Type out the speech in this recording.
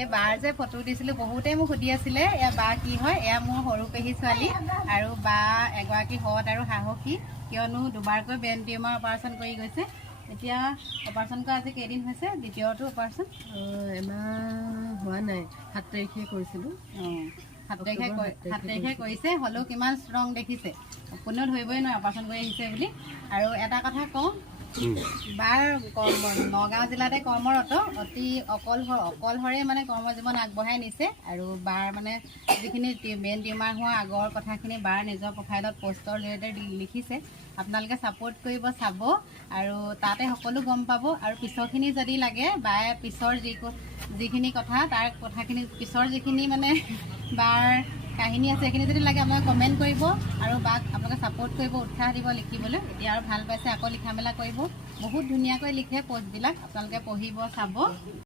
এই বাৰ যে ফটো দিছিলোঁ বহুতেই মোক সুধি আছিলে এয়া বা কি হয়। এয়া মোৰ সৰু পেহী ছোৱালী আৰু বা এগৰাকী সৎ আৰু সাহসী, কিয়নো দুবাৰকৈ ব্ৰেইন টিউমাৰ অপাৰেশ্যন কৰি গৈছে। এতিয়া অপাৰেশ্যন কৰা আজি কেইদিন হৈছে? দ্বিতীয়টো অপাৰেশ্যন এমাহ হোৱা নাই, 7 তাৰিখে কৰিছিলোঁ। 7 তাৰিখে কৰিছে। হ'লেও কিমান ষ্ট্ৰং দেখিছে, কোনেও ধৰিবই নোৱাৰে অপাৰেশ্যন কৰি আহিছে বুলি। আৰু এটা কথা কওঁ, বাৰ নগাঁও জিলাতে কৰ্মৰত, অতি অকলশৰে মানে কৰ্মজীৱন আগবঢ়াই নিছে। আৰু বাৰ মানে যিখিনি ব্ৰেইন টিউমাৰ হোৱা আগৰ কথাখিনি বাৰ নিজৰ প্ৰফাইলত পষ্টৰ জৰিয়তে লিখিছে। আপোনালোকে ছাপোৰ্ট কৰিব, চাব আৰু তাতে সকলো গম পাব। আৰু পিছৰখিনি যদি লাগে বায়ে পিছৰ যিখিনি কথা তাৰ কথাখিনি পিছৰ যিখিনি মানে বাৰ কাহিনী আছে সেইখিনি যদি লাগে আপোনালোকে কমেণ্ট কৰিব আৰু বাক আপোনালোকে ছাপোৰ্ট কৰিব, উৎসাহ দিব লিখিবলৈ। এতিয়া আৰু ভাল পাইছে, আকৌ লিখা মেলা কৰিব। বহুত ধুনীয়াকৈ লিখে পষ্টবিলাক, আপোনালোকে পঢ়িব, চাব।